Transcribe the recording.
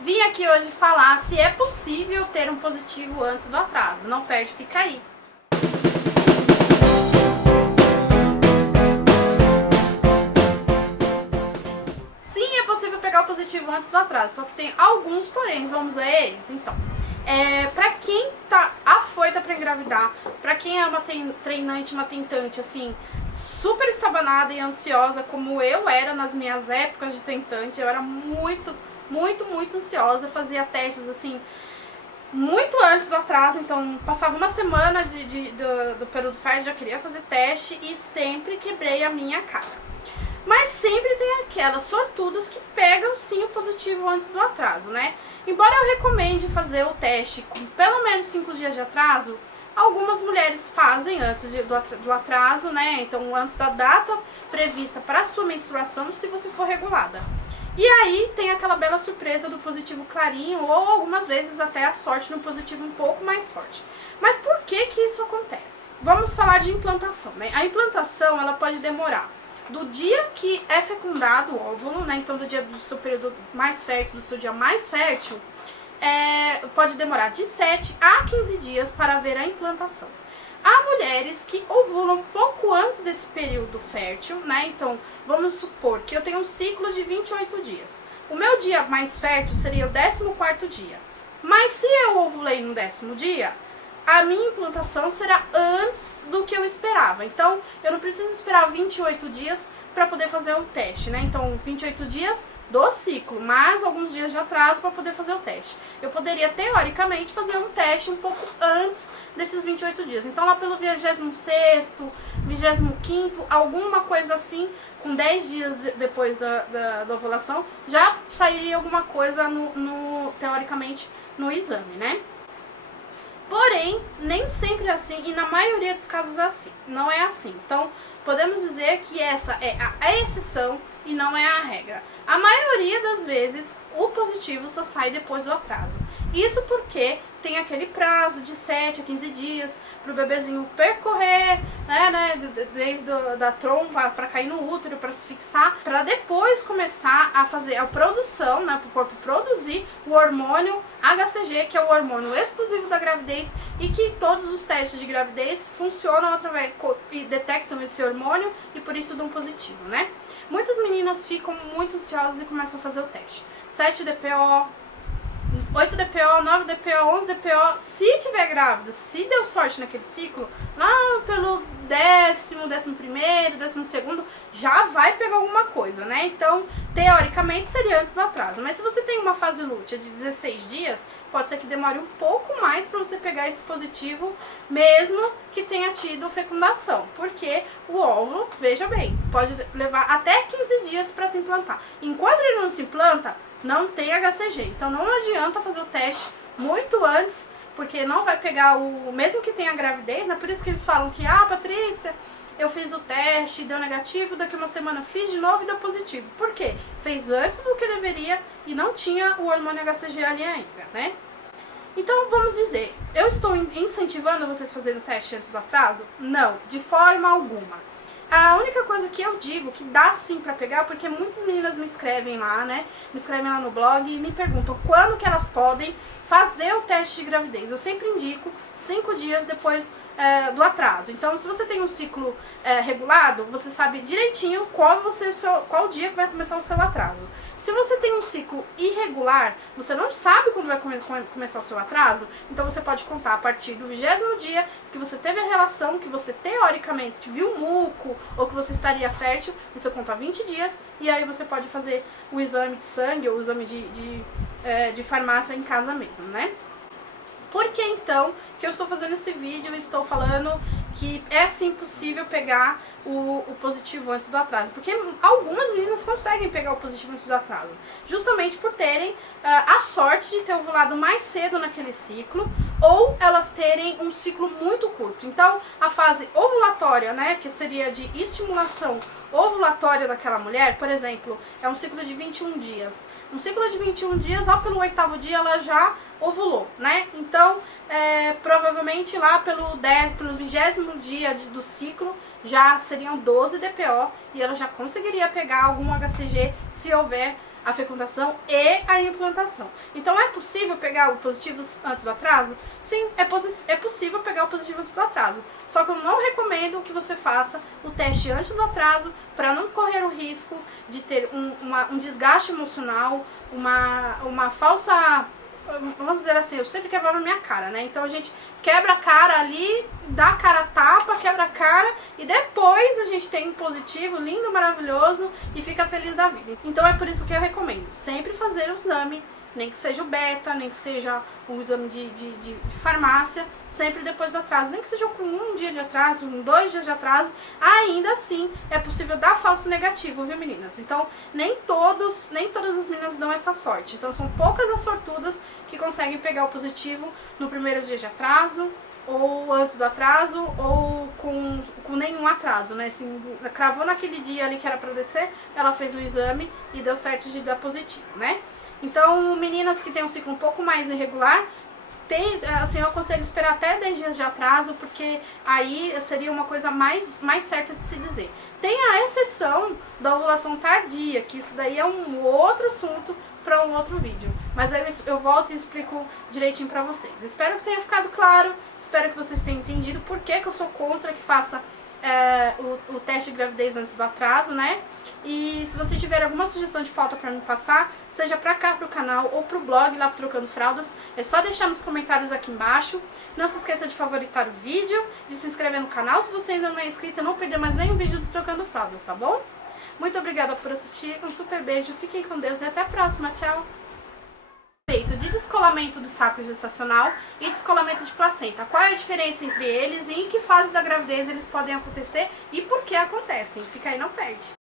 Vim aqui hoje falar se é possível ter um positivo antes do atraso. Não perde, fica aí. Sim, é possível pegar o positivo antes do atraso, só que tem alguns porém, vamos a eles? Então, pra quem tá afoita pra engravidar, pra quem é uma treinante, uma tentante, assim, super estabanada e ansiosa, como eu era nas minhas épocas de tentante, eu era muito ansiosa, fazia testes, assim, muito antes do atraso, então passava uma semana do período fértil, já queria fazer teste e sempre quebrei a minha cara. Mas sempre tem aquelas sortudas que pegam sim o positivo antes do atraso, né? Embora eu recomende fazer o teste com pelo menos 5 dias de atraso, algumas mulheres fazem antes do atraso, né? Então antes da data prevista para a sua menstruação, se você for regulada. E aí tem aquela bela surpresa do positivo clarinho, ou algumas vezes até a sorte no positivo um pouco mais forte. Mas por que isso acontece? Vamos falar de implantação, né? A implantação, ela pode demorar do dia que é fecundado o óvulo, né? Então do dia do seu período mais fértil, do seu dia mais fértil, pode demorar de 7 a 15 dias para haver a implantação. Há mulheres que ovulam pouco antes desse período fértil, né? Então, vamos supor que eu tenho um ciclo de 28 dias. O meu dia mais fértil seria o 14º dia. Mas se eu ovulei no 10º dia, a minha implantação será antes do que eu esperava. Então, eu não preciso esperar 28 dias para poder fazer um teste, né? Então, 28 dias do ciclo, mais alguns dias de atraso para poder fazer o teste. Eu poderia, teoricamente, fazer um teste um pouco antes desses 28 dias. Então, lá pelo 26º, 25º, alguma coisa assim, com 10 dias depois da ovulação, já sairia alguma coisa, teoricamente, no exame, né? Porém, nem sempre é assim e na maioria dos casos é assim. Não é assim. Então, podemos dizer que essa é a exceção e não é a regra. A maioria das vezes, o positivo só sai depois do atraso. Isso porque tem aquele prazo de 7 a 15 dias para o bebezinho percorrer, né, desde da trompa para cair no útero, para se fixar, para depois começar a fazer a produção, né, para o corpo produzir o hormônio HCG, que é o hormônio exclusivo da gravidez e que todos os testes de gravidez funcionam através e detectam esse hormônio e por isso dão positivo, né? Muitas meninas ficam muito ansiosas e começam a fazer o teste. 7 DPO, 8 DPO, 9 DPO, 11 DPO, se tiver grávida, se deu sorte naquele ciclo, lá pelo 11º, 12º, já vai pegar alguma coisa, né? Então, teoricamente, seria antes do atraso. Mas se você tem uma fase lútea de 16 dias, pode ser que demore um pouco mais para você pegar esse positivo, mesmo que tenha tido fecundação. Porque o óvulo, veja bem, pode levar até 15 dias para se implantar. Enquanto ele não se implanta, não tem HCG. Então não adianta fazer o teste muito antes, porque não vai pegar o... Mesmo que tenha gravidez, né? Por isso que eles falam que, Patrícia, eu fiz o teste, deu negativo, daqui uma semana fiz de novo e deu positivo. Por quê? Fez antes do que deveria e não tinha o hormônio HCG ali ainda, né? Então, vamos dizer, eu estou incentivando vocês a fazerem o teste antes do atraso? Não, de forma alguma. A única coisa que eu digo que dá sim pra pegar, porque muitas meninas me escrevem lá, né? Me escrevem lá no blog e me perguntam quando que elas podem fazer o teste de gravidez. Eu sempre indico 5 dias depois do atraso. Então, se você tem um ciclo regulado, você sabe direitinho qual dia que vai começar o seu atraso. Se você tem um ciclo irregular, você não sabe quando vai começar o seu atraso, então você pode contar a partir do 20º dia que você teve a relação, que você teoricamente viu muco, ou que você estaria fértil, você conta 20 dias, e aí você pode fazer o exame de sangue ou o exame de farmácia em casa mesmo, né? Por que então que eu estou fazendo esse vídeo e estou falando que é sim possível pegar o positivo antes do atraso? Porque algumas meninas conseguem pegar o positivo antes do atraso, justamente por terem a sorte de ter ovulado mais cedo naquele ciclo, ou elas terem um ciclo muito curto. Então, a fase ovulatória, né, que seria de estimulação ovulatória daquela mulher, por exemplo, é um ciclo de 21 dias. Um ciclo de 21 dias, lá pelo 8º dia, ela já ovulou, né? Então, provavelmente lá pelo 20º dia do ciclo, já seriam 12 DPO e ela já conseguiria pegar algum HCG se houver a fecundação e a implantação. Então é possível pegar o positivo antes do atraso? Sim, é possível pegar o positivo antes do atraso. Só que eu não recomendo que você faça o teste antes do atraso para não correr o risco de ter um desgaste emocional, uma falsa... Vamos dizer assim, eu sempre quebrava minha cara, né? Então a gente quebra a cara ali, dá a cara tapa, quebra a cara e depois a gente tem um positivo, lindo, maravilhoso e fica feliz da vida. Então é por isso que eu recomendo sempre fazer o exame, nem que seja o beta, nem que seja o exame de farmácia, sempre depois do atraso, nem que seja com 1 dia de atraso, 2 dias de atraso, ainda assim é possível dar falso negativo, viu meninas? Então nem todas as meninas dão essa sorte, então são poucas as sortudas que conseguem pegar o positivo no primeiro dia de atraso, ou antes do atraso, ou com nenhum atraso, né? Assim, cravou naquele dia ali que era pra descer, ela fez o exame e deu certo de dar positivo, né? Então, meninas que têm um ciclo um pouco mais irregular, assim, eu aconselho esperar até 10 dias de atraso, porque aí seria uma coisa mais certa de se dizer. Tem a exceção da ovulação tardia, que isso daí é um outro assunto para um outro vídeo. Mas aí eu volto e explico direitinho pra vocês. Espero que tenha ficado claro, espero que vocês tenham entendido por que eu sou contra que faça o teste de gravidez antes do atraso, né? E se você tiver alguma sugestão de pauta pra me passar, seja pra cá, pro canal ou pro blog lá pro Trocando Fraldas, é só deixar nos comentários aqui embaixo. Não se esqueça de favoritar o vídeo, de se inscrever no canal se você ainda não é inscrito, não perder mais nenhum vídeo do Trocando Fraldas, tá bom? Muito obrigada por assistir, um super beijo, fiquem com Deus e até a próxima, tchau! De descolamento do saco gestacional e descolamento de placenta. Qual é a diferença entre eles e em que fase da gravidez eles podem acontecer e por que acontecem? Fica aí, não perde!